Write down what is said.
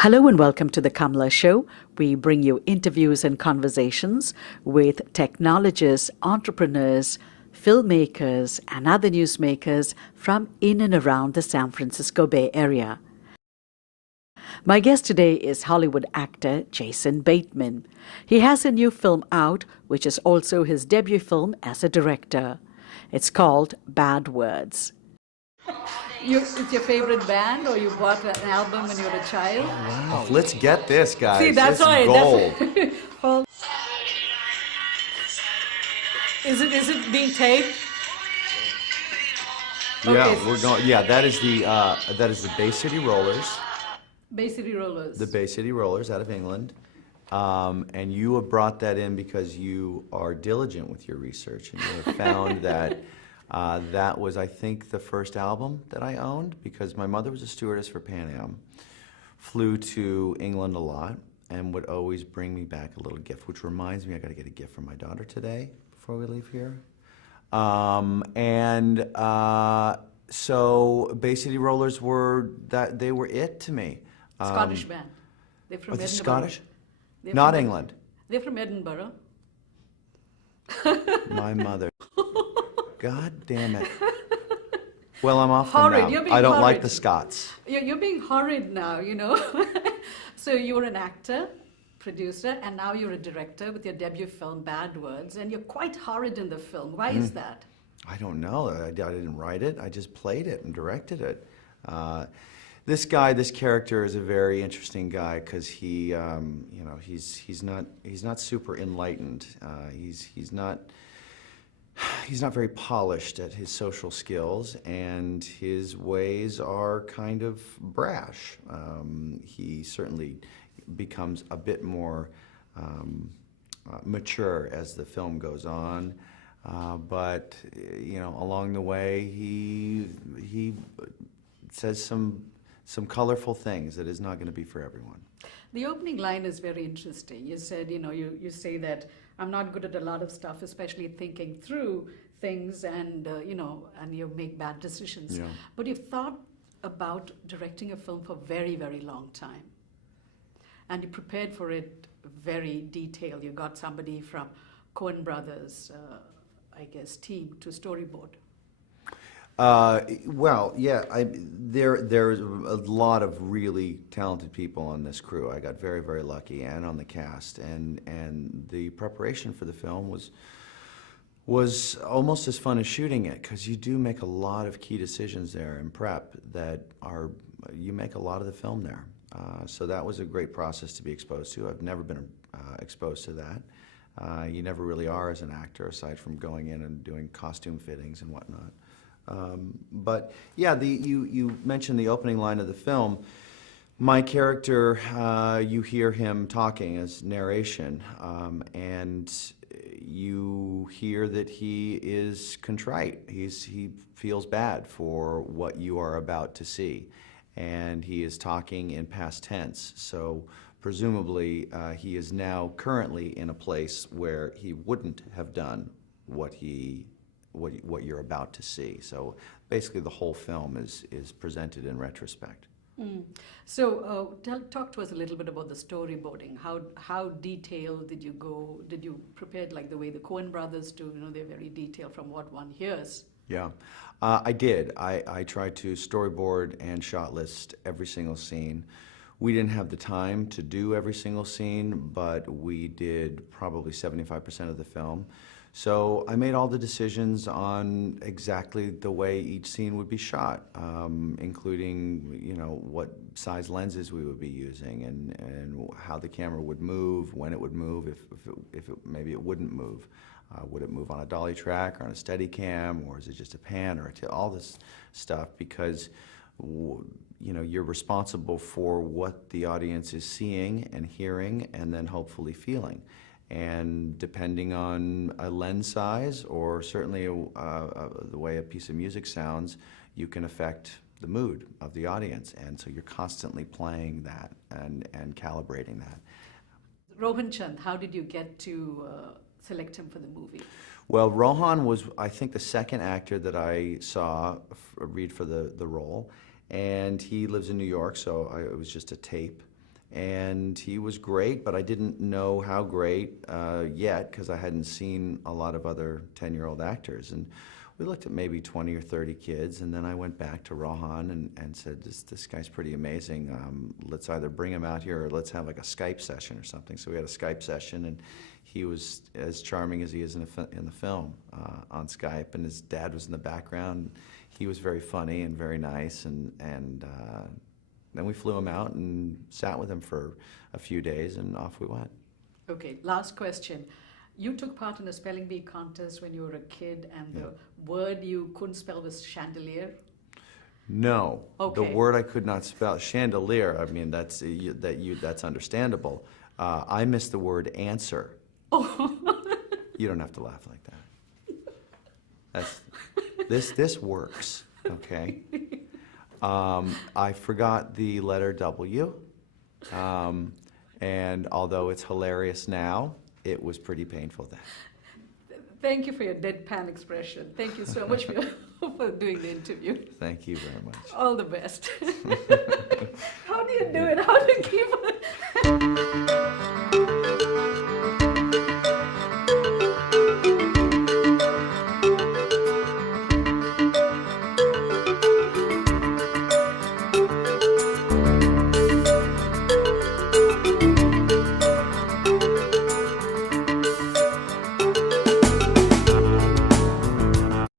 Hello and welcome to the Kamla Show. We bring you interviews and conversations with technologists, entrepreneurs, filmmakers, and other newsmakers from in and around the San Francisco Bay Area. My guest today is Hollywood actor Jason Bateman. He has a new film out, which is also his debut film as a director. It's called Bad Words. It's your favorite band, or you bought an album when you were a child? Wow, let's get this, guys. See, that's it's right. gold. Is it being taped? Yeah, Okay. we're going. Yeah, that is the Bay City Rollers. Bay City Rollers. The Bay City Rollers out of England. And you have brought that in because you are diligent with your research, and you have found that that was, I think, the first album that I owned, because my mother was a stewardess for Pan Am, flew to England a lot, and would always bring me back a little gift, which reminds me I got to get a gift for my daughter today before we leave here. So Bay City Rollers they were it to me. Scottish band. They're from Edinburgh. Scottish? They're Not from England. They're from Edinburgh. My mother. God damn it. Well, I'm off Horrid. for You're now. being I don't like horrid. the Scots. You're being horrid now, you know. So you were an actor, producer, and now you're a director with your debut film, Bad Words, and you're quite horrid in the film. Why is that? I don't know. I didn't write it. I just played it and directed it. This character is a very interesting guy because he's not super enlightened. He's not very polished at his social skills, and his ways are kind of brash. He certainly becomes a bit more mature as the film goes on, but along the way he says some colorful things that is not going to be for everyone. The opening line is very interesting. You said, you say that I'm not good at a lot of stuff, especially thinking through things, and and you make bad decisions. Yeah. But you've thought about directing a film for a very, very long time, and you prepared for it very detailed. You got somebody from Coen Brothers, team to storyboard. Well, yeah, there's a lot of really talented people on this crew. I got very, very lucky, and on the cast, and the preparation for the film was almost as fun as shooting it, because you do make a lot of key decisions there in prep you make a lot of the film there. So that was a great process to be exposed to. I've never been exposed to that. You never really are as an actor, aside from going in and doing costume fittings and whatnot. But yeah, you mentioned the opening line of the film. My character, you hear him talking as narration, and you hear that he is contrite. He feels bad for what you are about to see, and he is talking in past tense. So presumably, he is now currently in a place where he wouldn't have done what you're about to see. So basically the whole film is presented in retrospect. So talk to us a little bit about the storyboarding. How detailed did you go? Did you prepare like the way the Coen brothers do? They're very detailed from what one hears. Yeah, I did. I tried to storyboard and shot list every single scene. We didn't have the time to do every single scene, but we did probably 75% of the film. So I made all the decisions on exactly the way each scene would be shot, including what size lenses we would be using, and how the camera would move, when it would move, if maybe it wouldn't move. Would it move on a dolly track or on a steady cam, or is it just a pan or all this stuff, because you're responsible for what the audience is seeing and hearing and then hopefully feeling. And depending on a lens size, or certainly the way a piece of music sounds, you can affect the mood of the audience. And so you're constantly playing that and calibrating that. Rohan Chand, how did you get to select him for the movie? Well, Rohan was, I think, the second actor that I saw read for the role. And he lives in New York, so it was just a tape. And he was great, but I didn't know how great yet because I hadn't seen a lot of other 10-year-old actors. And we looked at maybe 20 or 30 kids, and then I went back to Rohan and said, this guy's pretty amazing. Let's either bring him out here or let's have like a Skype session or something. So we had a Skype session, and he was as charming as he is in the film on Skype, and his dad was in the background. He was very funny and very nice, and then we flew him out and sat with him for a few days, and off we went. Okay, last question. You took part in a spelling bee contest when you were a kid, and the word you couldn't spell was chandelier? No. Okay. The word I could not spell, chandelier, I mean, that's understandable. I missed the word answer. Oh. You don't have to laugh like that. This works, okay? I forgot the letter W, and although it's hilarious now, it was pretty painful then. Thank you for your deadpan expression. Thank you so much for doing the interview. Thank you very much. All the best. How do you do it? How do you keep it?